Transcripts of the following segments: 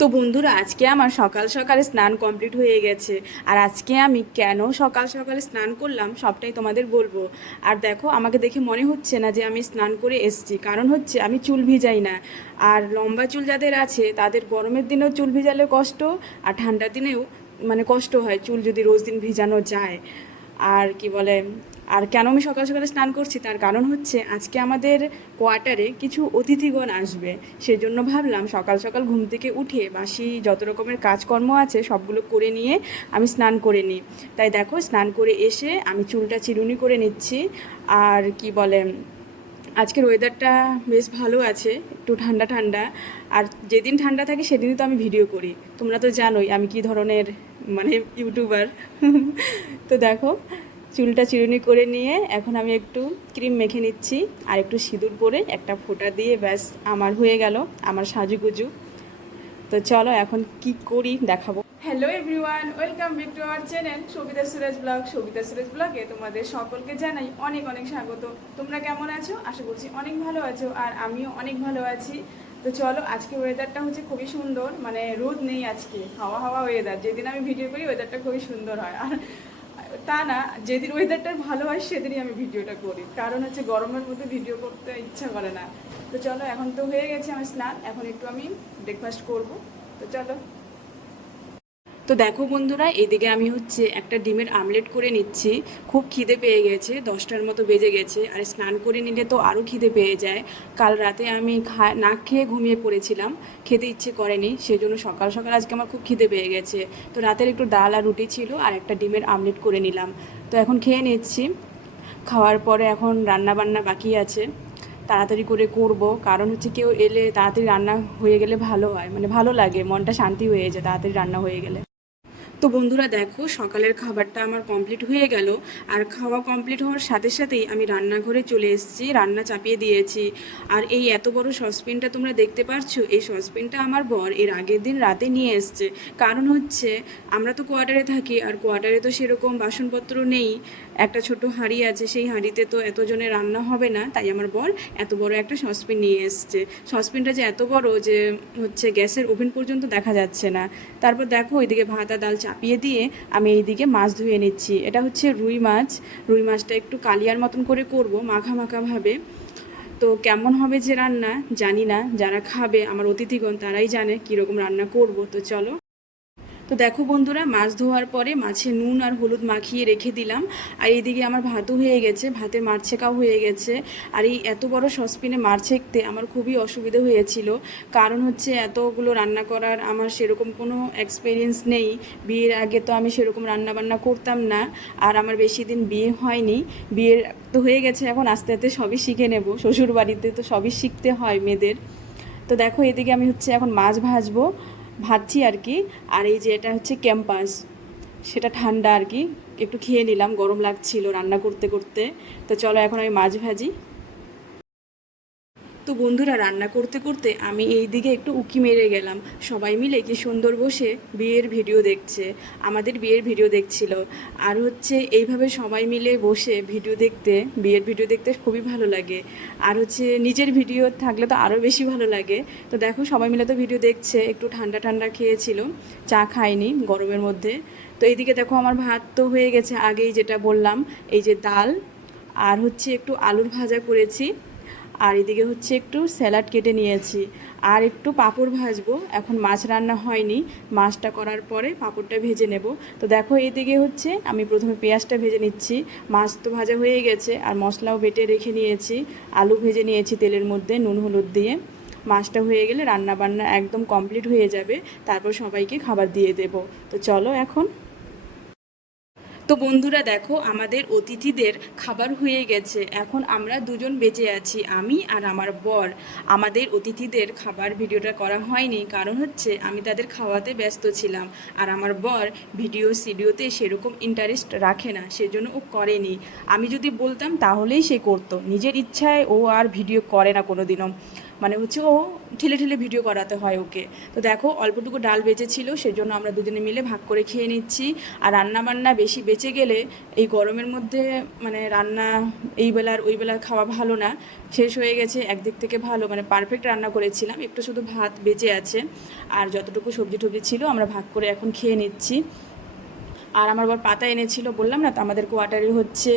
তো বন্ধুরা, আজকে আমার সকাল সকালে স্নান কমপ্লিট হয়ে গেছে। আর আজকে আমি কেন সকাল সকালে স্নান করলাম সবটাই তোমাদের বলবো। আর দেখো, আমাকে দেখে মনে হচ্ছে না যে আমি স্নান করে এসেছি, কারণ হচ্ছে আমি চুল ভিজাই না। আর লম্বা চুল যাদের আছে তাদের গরমের দিনেও চুল ভিজালে কষ্ট, আর ঠান্ডার দিনেও মানে কষ্ট হয় চুল যদি রোজ দিন ভিজানো যায়। আর কি বলে, আর কেন আমি সকাল সকালে স্নান করছি তার কারণ হচ্ছে আজকে আমাদের কোয়ার্টারে কিছু অতিথিগণ আসবে। সেজন্য ভাবলাম সকাল সকাল ঘুম থেকে উঠে বাসি যত রকমের কাজকর্ম আছে সবগুলো করে নিয়ে আমি স্নান করে নিই। তাই দেখো, স্নান করে এসে আমি চুলটা চিরুনি করে নিচ্ছি। আর কি বলে, আজকের ওয়েদারটা বেশ ভালো আছে, একটু ঠান্ডা ঠান্ডা। আর যেদিন ঠান্ডা থাকে সেদিনই তো আমি ভিডিও করি, তোমরা তো জানোই আমি কি ধরনের মানে ইউটিউবার। তো দেখো, চুলটা চিরুনি করে নিয়ে এখন আমি একটু ক্রিম মেখে নিচ্ছি, আর একটু সিঁদুর পরে একটা ফোঁটা দিয়ে ব্যাস আমার হয়ে গেল আমার সাজুগুজু। তো চলো এখন কি করি দেখাবো। Hello everyone, welcome back to our channel Savita Suresh blog. Savita Suresh ব্লগে তোমাদের সকলকে জানাই অনেক অনেক স্বাগত। তোমরা কেমন আছো? আশা করছি অনেক ভালো আছো, আর আমিও অনেক ভালো আছি। তো চলো, আজকে ওয়েদারটা হচ্ছে খুবই সুন্দর, মানে রোদ নেই আজকে, হাওয়া হাওয়া ওয়েদার। যেদিন আমি ভিডিও করি ওয়েদারটা খুবই সুন্দর হয়। আর তা না, যেদিন ওয়েদারটা ভালো হয় সেদিনই আমি ভিডিওটা করি, কারণ হচ্ছে গরমের মধ্যে ভিডিও করতে ইচ্ছা করে না। তো চলো, এখন তো হয়ে গেছে আমার স্নান, এখন একটু আমি ব্রেকফাস্ট করব। তো চলো। তো দেখো বন্ধুরা, এদিকে আমি হচ্ছে একটা ডিমের আমলেট করে নিচ্ছি। খুব খিদে পেয়ে গেছে, 10টার মতো বেজে গেছে, আর স্নান করে নিলে তো আরও খিদে পেয়ে যায়। কাল রাতে আমি না খেয়ে ঘুমিয়ে পড়েছিলাম, খেতে ইচ্ছে করেনি, সেজন্য সকাল সকাল আজকে আমার খুব খিদে পেয়ে গেছে। তো রাতের একটু ডাল আর রুটি ছিল, আর একটা ডিমের আমলেট করে নিলাম। তো এখন খেয়ে নিচ্ছি। খাওয়ার পরে এখন রান্না বান্না বাকি আছে, তাড়াতাড়ি করে করব, কারণ হচ্ছে কেউ এলে তাড়াতাড়ি রান্না হয়ে গেলে ভালো হয়, মানে ভালো লাগে, মনটা শান্তি হয়ে যায় তাড়াতাড়ি রান্না হয়ে গেলে। তো বন্ধুরা দেখো, সকালের খাবারটা আমার কমপ্লিট হয়ে গেল। আর খাওয়া কমপ্লিট হওয়ার সাথে সাথেই আমি রান্নাঘরে চলে এসেছি, রান্না চাপিয়ে দিয়েছি। আর এই এত বড় সসপ্যানটা তোমরা দেখতে পাচ্ছো, এই সসপ্যানটা আমার বর এর আগের দিন রাতে নিয়ে এসছে। কারণ হচ্ছে আমরা তো কোয়ার্টারে থাকি, আর কোয়ার্টারে তো সেরকম বাসনপত্র নেই। একটা ছোট হাঁড়ি আছে, সেই হাঁড়িতে তো এতজনের রান্না হবে না, তাই আমার বর এত বড় একটা সসপ্যান নিয়ে এসছে। সসপ্যানটা যে এত বড় যে হচ্ছে গ্যাসের ওভেন পর্যন্ত দেখা যাচ্ছে না। তারপর দেখো, ওইদিকে ভাত আর ডাল চাপিয়ে দিয়ে আমি এইদিকে মাছ ধুয়ে নিচ্ছি। এটা হচ্ছে রুই মাছ। রুই মাছটা একটু কালিয়ার মতন করে করব, মাখা মাখাভাবে। তো কেমন হবে যে রান্না জানি না, যারা খাবে আমার অতিথিগণ তারাই জানে কীরকম রান্না করব। তো চলো। তো দেখো বন্ধুরা, মাছ ধোয়ার পরে মাছে নুন আর হলুদ মাখিয়ে রেখে দিলাম। আর এইদিকে আমার ভাতও হয়ে গেছে, ভাতের মার ছেঁকাও হয়ে গেছে। আর এই এত বড় সসপ্যানে মার ছেঁকতে আমার খুবই অসুবিধা হয়েছিল, কারণ হচ্ছে এতগুলো রান্না করার আমার সেরকম কোনো এক্সপিরিয়েন্স নেই। বিয়ের আগে তো আমি সেরকম রান্না বান্না করতাম না, আর আমার বেশি দিন বিয়ে হয়নি। বিয়ের তো হয়ে গেছে, এখন আস্তে আস্তে সবই শিখে নেব, শ্বশুর বাড়িতে তো সবই শিখতে হয় মেয়েদের। তো দেখো, এদিকে আমি হচ্ছে এখন মাছ ভাজবো, ভাজছি আর কি। আর এই যে এটা হচ্ছে ক্যাম্পাস, সেটা ঠান্ডা আর কি, একটু খেয়ে নিলাম, গরম লাগছিল রান্না করতে করতে। তো চলো এখন আমি মাছ ভাজি। তো বন্ধুরা, রান্না করতে করতে আমি এই দিকে একটু উকি মেরে গেলাম। সবাই মিলে কি সুন্দর বসে বিয়ের ভিডিও দেখছে, আমাদের বিয়ের ভিডিও দেখছিল। আর হচ্ছে এইভাবে সবাই মিলে বসে ভিডিও দেখতে, বিয়ের ভিডিও দেখতে খুবই ভালো লাগে। আর হচ্ছে নিজের ভিডিও থাকলে তো আরও বেশি ভালো লাগে। তো দেখো, সবাই মিলে তো ভিডিও দেখছে, একটু ঠান্ডা ঠান্ডা খেয়েছিল, চা খাইনি গরমের মধ্যে। তো এইদিকে দেখো, আমার ভাত তো হয়ে গেছে আগেই, যেটা বললাম, এই যে ডাল আর হচ্ছে একটু আলুর ভাজা করেছি। আর এদিকে হচ্ছে একটু স্যালাড কেটে নিয়েছি, আর একটু পাঁপড় ভাজবো। এখন মাছ রান্না হয়নি, মাছটা করার পরে পাঁপড়টা ভেজে নেব। তো দেখো, এইদিকে হচ্ছে আমি প্রথমে পেঁয়াজটা ভেজে নিচ্ছি। মাছ তো ভাজা হয়ে গেছে, আর মশলাও বেটে রেখে নিয়েছি। আলু ভেজে নিয়েছি তেলের মধ্যে নুন হলুদ দিয়ে। মাছটা হয়ে গেলে রান্না বান্না একদম কমপ্লিট হয়ে যাবে, তারপর সবাইকে খাবার দিয়ে দেব। তো চলো এখন। তো বন্ধুরা দেখো, আমাদের অতিথিদের খাবার হয়ে গেছে, এখন আমরা দুজন বেঁচে আছি, আমি আর আমার বর। আমাদের অতিথিদের খাবার ভিডিওটা করা হয়নি, কারণ হচ্ছে আমি তাদের খাওয়াতে ব্যস্ত ছিলাম। আর আমার বর ভিডিও সিডিওতে সেরকম ইন্টারেস্ট রাখে না, সেজন্য ও করেনি। আমি যদি বলতাম তাহলেই সে করতো, নিজের ইচ্ছায় ও আর ভিডিও করে না কোনো দিনও। মানে হচ্ছে ও ঠেলে ঠেলে ভিডিও করাতে হয় ওকে। তো দেখো অল্পটুকু ডাল বেঁচেছিল, সেজন্য আমরা দুজনে মিলে ভাগ করে খেয়ে নিচ্ছি। আর রান্না বান্না বেশি বেঁচে গেলে এই গরমের মধ্যে মানে রান্না এই বেলার ওই বেলার খাওয়া ভালো না। শেষ হয়ে গেছে একদিক থেকে ভালো, মানে পারফেক্ট রান্না করেছিলাম, একটু শুধু ভাত বেঁচে আছে। আর যতটুকু সবজি টবজি ছিল আমরা ভাগ করে এখন খেয়ে নিচ্ছি। আর আমার বর পাতা এনেছিল, বললাম না তো আমাদের কোয়ার্টারে হচ্ছে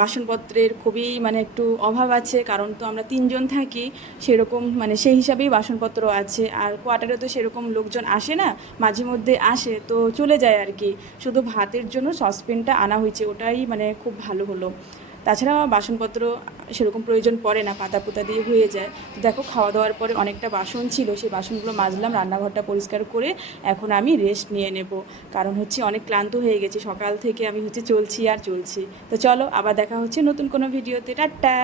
বাসনপত্রের খুবই মানে একটু অভাব আছে, কারণ তো আমরা তিনজন থাকি, সেরকম মানে সেই হিসাবেই বাসনপত্র আছে। আর কোয়ার্টারে তো সেরকম লোকজন আসে না, মাঝে মধ্যে আসে তো চলে যায় আর কি। শুধু ভাতের জন্য সসপ্যানটা আনা হয়েছে, ওটাই মানে খুব ভালো হলো। তাছাড়া বাসনপত্র সেরকম প্রয়োজন পড়ে না, পাতা পোতা দিয়ে হয়ে যায়। তো দেখো খাওয়া দাওয়ার পরে অনেকটা বাসন ছিল, সেই বাসনগুলো মাজলাম, রান্নাঘরটা পরিষ্কার করে এখন আমি রেস্ট নিয়ে নেব। কারণ হচ্ছে অনেক ক্লান্ত হয়ে গেছি, সকাল থেকে আমি হচ্ছে চলছি আর চলছি। তো চলো আবার দেখা হচ্ছে নতুন কোনো ভিডিওতে, টাটা।